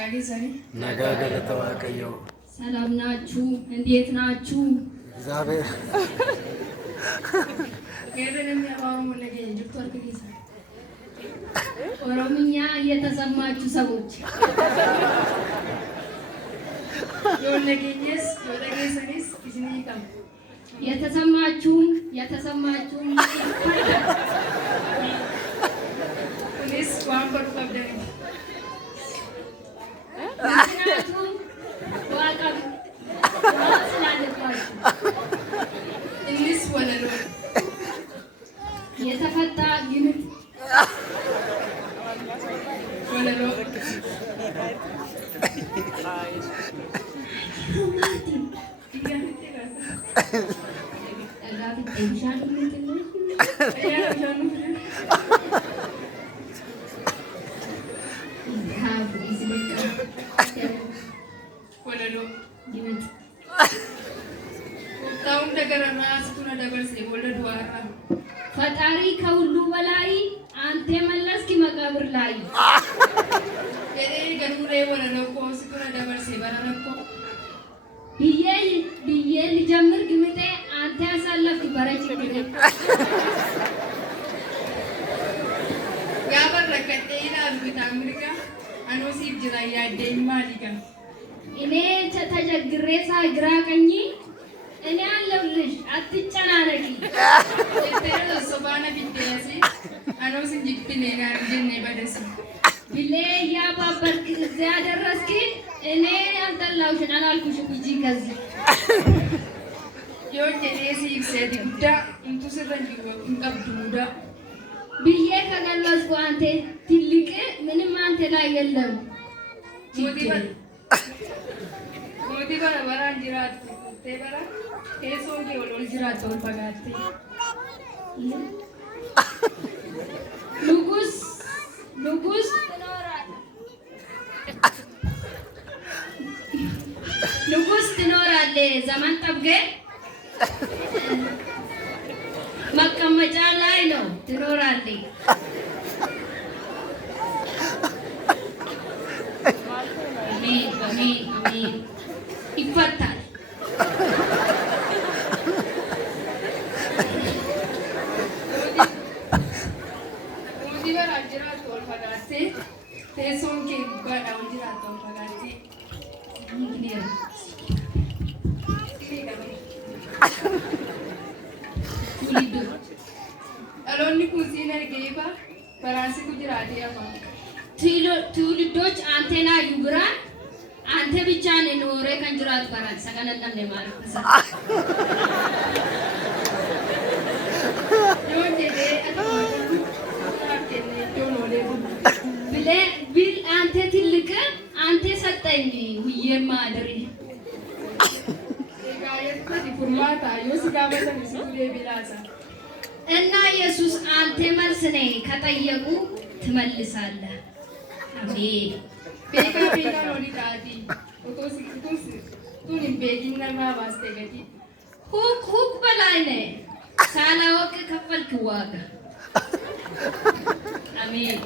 Nagagalato kayo. ሰላም ናችሁ? እንዴት ናችሁ? እግዚአብሔር ኦሮምኛ እየተሰማችሁ ሰዎች የተሰማችሁም የተፈታ ግምት ፈጣሪ ከሁሉ በላይ አንተ መለስክ መቃብር ላይ ብዬ ልጀምር ግምቴ አንተ ያሳለፍክ በረጭ እኔ ተቸግሬ ሳግራ ቀኝ እኔ አለሁልሽ አትጨናነቂ ብሌ እያባበልክ እዚያ ደረስክ እኔ ያልጠላሁሽን አላልኩሽም እንጂ ከዚህ ብዬ ከገለጽኩ አንተ ትልቅ ምንም አንተ ላይ የለም ንጉስ ትኖራለህ ዘመን ጠብቀህ መቀመጫ ላይ ነው ትኖራለህ አሜን ይፈታል ትውልዶች አንተና ይብራን አንተ ብቻ ነህ ኖሬ ከንጅራት በራል ሰከነለም ነው ማለት ቢል አንተ ትልቅ አንተ ሰጠኝ ውዬማ አድሪ እና ኢየሱስ አንተ መልስ ነህ ከጠየቁ ትመልሳለህ አሜን ቤካ ኖሊታቲ ሁክ በላይ ነህ ሳላወቅ ከፈልክ ዋጋ አሜን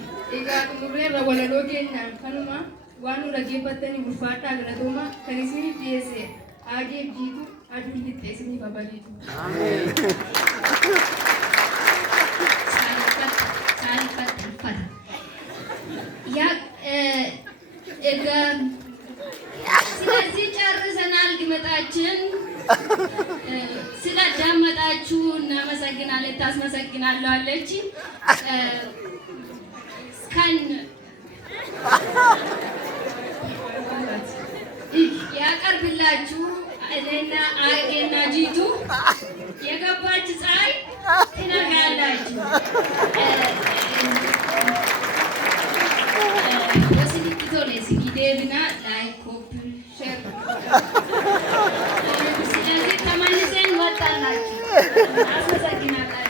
ዋኑ ረጌበተኒ ሙፋታ ገለቶማ ከኒሲኒ ፒኤስ አጌ ቢቱ አዱን ሊጤስኒ ባባሊቱ ስለዚህ ጨርሰናል ግመጣችን ስላዳመጣችሁ እናመሰግናለን ታስመሰግናለሁ አለች ከን ያቀርብላችሁ እኔና አጌና ጂቱ የገባች ፀሐይ ትነጋላችሁ ሲጊዴብና ላይ ኮፕ ሼር ስለዚህ ተመልሰን ወጣላችሁ አመሰግናለሁ